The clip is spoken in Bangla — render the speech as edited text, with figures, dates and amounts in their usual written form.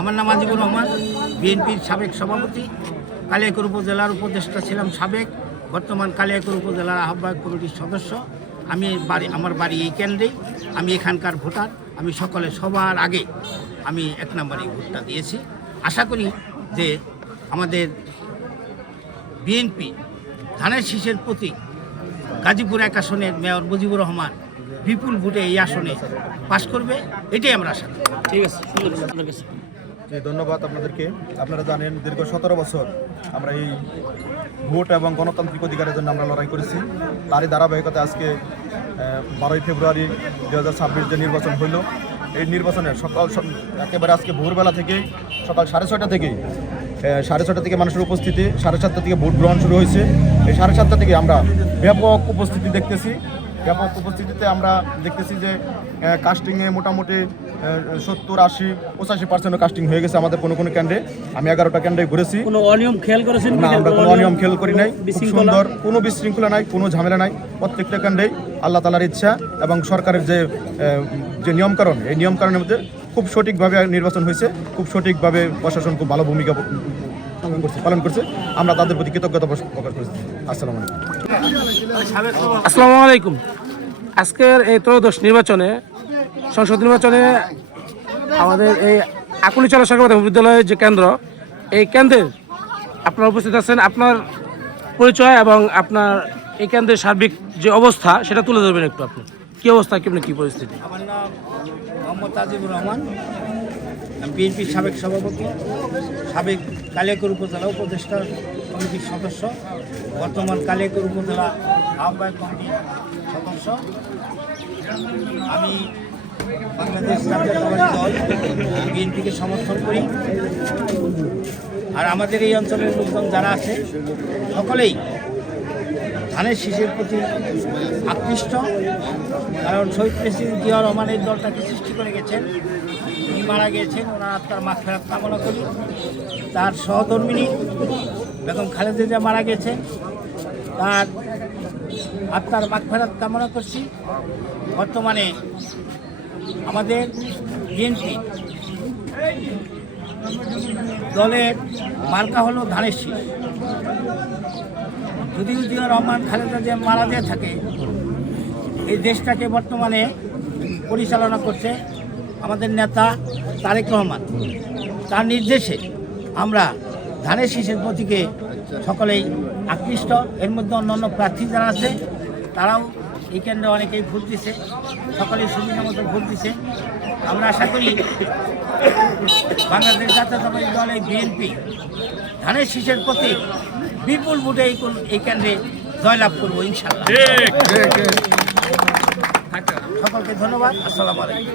আমার নাম আজিবুর রহমান, বিএনপির সাবেক সভাপতি, কালিয়াকৈর উপজেলার উপদেষ্টা ছিলাম সাবেক, বর্তমান কালিয়াকৈর উপজেলার আহ্বায়ক কমিটির সদস্য। আমার বাড়ি এই কেন্দ্রেই, আমি এখানকার ভোটার। আমি সবার আগে আমি 1 নম্বরে ভোটটা দিয়েছি। আশা করি যে আমাদের বিএনপি ধানের শীষের প্রতীক গাজীপুর 1 আসনের মেয়র মুজিবুর রহমান বিপুল ভোটে এই আসনে পাশ করবে, এটাই আমরা আশা করি। ঠিক আছে, ধন্যবাদ আপনাদেরকে। আপনারা জানেন দীর্ঘ 17 বছর আমরা এই ভোট এবং গণতান্ত্রিক অধিকারের জন্য আমরা লড়াই করেছি। তারই ধারাবাহিকতা আজকে 12ই ফেব্রুয়ারি 2026 যে নির্বাচন হইল, এই নির্বাচনের একেবারে আজকে ভোরবেলা থেকে সকাল 6:30 থেকেই 6:30 থেকে মানুষের উপস্থিতি, 7:30 থেকে ভোট গ্রহণ শুরু হয়েছে। এই 7:30 থেকে আমরা ব্যাপক উপস্থিতি দেখতেছি। ব্যাপক উপস্থিতিতে আমরা দেখতেছি যে কাস্টিংয়ে মোটামুটি 70-80-85% কাস্টিং হয়ে গেছে আমাদের কোনো কেন্দ্রে। আমি 11টা কেন্দ্রে ঘুরেছি। কোনো অনিয়ম খেয়াল করেছেন না, আমরা কোনো অনিয়ম খেয়াল করি নাই। খুব সুন্দর, কোনো বিশৃঙ্খলা নাই, কোনো ঝামেলা নাই। প্রত্যেকটা কেন্দ্রেই আল্লাহ তাআলার ইচ্ছা এবং সরকারের যে নিয়মকানুন, এই নিয়মকানুনের মধ্যে খুব সঠিকভাবে নির্বাচন হয়েছে। খুব সঠিকভাবে প্রশাসন খুব ভালো ভূমিকা পালন করছে। আমরা তাদের প্রতি কৃতজ্ঞতা প্রকাশ করছি। আসসালামু আলাইকুম। আসসালামু আলাইকুম। আজকের এই ত্রয়োদশ নির্বাচনে, সংসদ নির্বাচনে আমাদের এই আকুলিচলা সরকারি প্রাথমিক বিদ্যালয়ের যে কেন্দ্র, এই কেন্দ্রের আপনারা উপস্থিত আছেন। আপনার পরিচয় এবং আপনার এই কেন্দ্রের সার্বিক যে অবস্থা সেটা তুলে ধরবেন একটু। আপনি কী অবস্থা, কেমন কী পরিস্থিতি? আমার নাম মোহাম্মদ আজিবুর রহমান, আমি বিএনপির সাবেক সভাপতি, সাবেক কালিয়াকৈর উপজেলা উপদেষ্টা কমিটির সদস্য, বর্তমান কালিয়াকৈর উপজেলা আহ্বায়ক কমিটির সদস্য। আমি বাংলাদেশ জাতীয়তাবাদী দল বিএনপিকে সমর্থন করি। আর আমাদের এই অঞ্চলের লোকজন যারা আছে সকলেই ধানের শীষের প্রতি আকৃষ্ট। কারণ শহীদ প্রেসিডেন্ট জিয়াউর রহমান এই দলটাকে সৃষ্টি করে গেছেন, উনি মারা গিয়েছেন, ওনার আত্মার মাগফিরাত কামনা করি। তার সহধর্মিণী বেগম খালেদা জিয়া মারা গেছেন, তার আত্মার মাগফিরাত কামনা করছি। বর্তমানে আমাদের বিএনপি দলের মার্কা হলো ধানের শীষ। যদি জিয়াউর রহমান খালেদা জিয়া মারা দিয়ে থাকে, এই দেশটাকে বর্তমানে পরিচালনা করছে আমাদের নেতা তারেক রহমান। তার নির্দেশে আমরা ধানের শীষের প্রতীকে সকলেই আকৃষ্ট। এর মধ্যে অন্যান্য প্রার্থী যারা আছে তারাও এই কেন্দ্রে অনেকেই ভোট দিছে, সকলেই সুবিধা মতো ভোট দিছে। আমরা আশা করি বাংলাদেশ জাতীয়তাবাদী দল এই বিএনপি ধানের শীষের প্রতীক বিপুল ভোটে এই কেন্দ্রে জয়লাভ করবো ইনশাআল্লাহ। সকলকে ধন্যবাদ। আসসালামু আলাইকুম।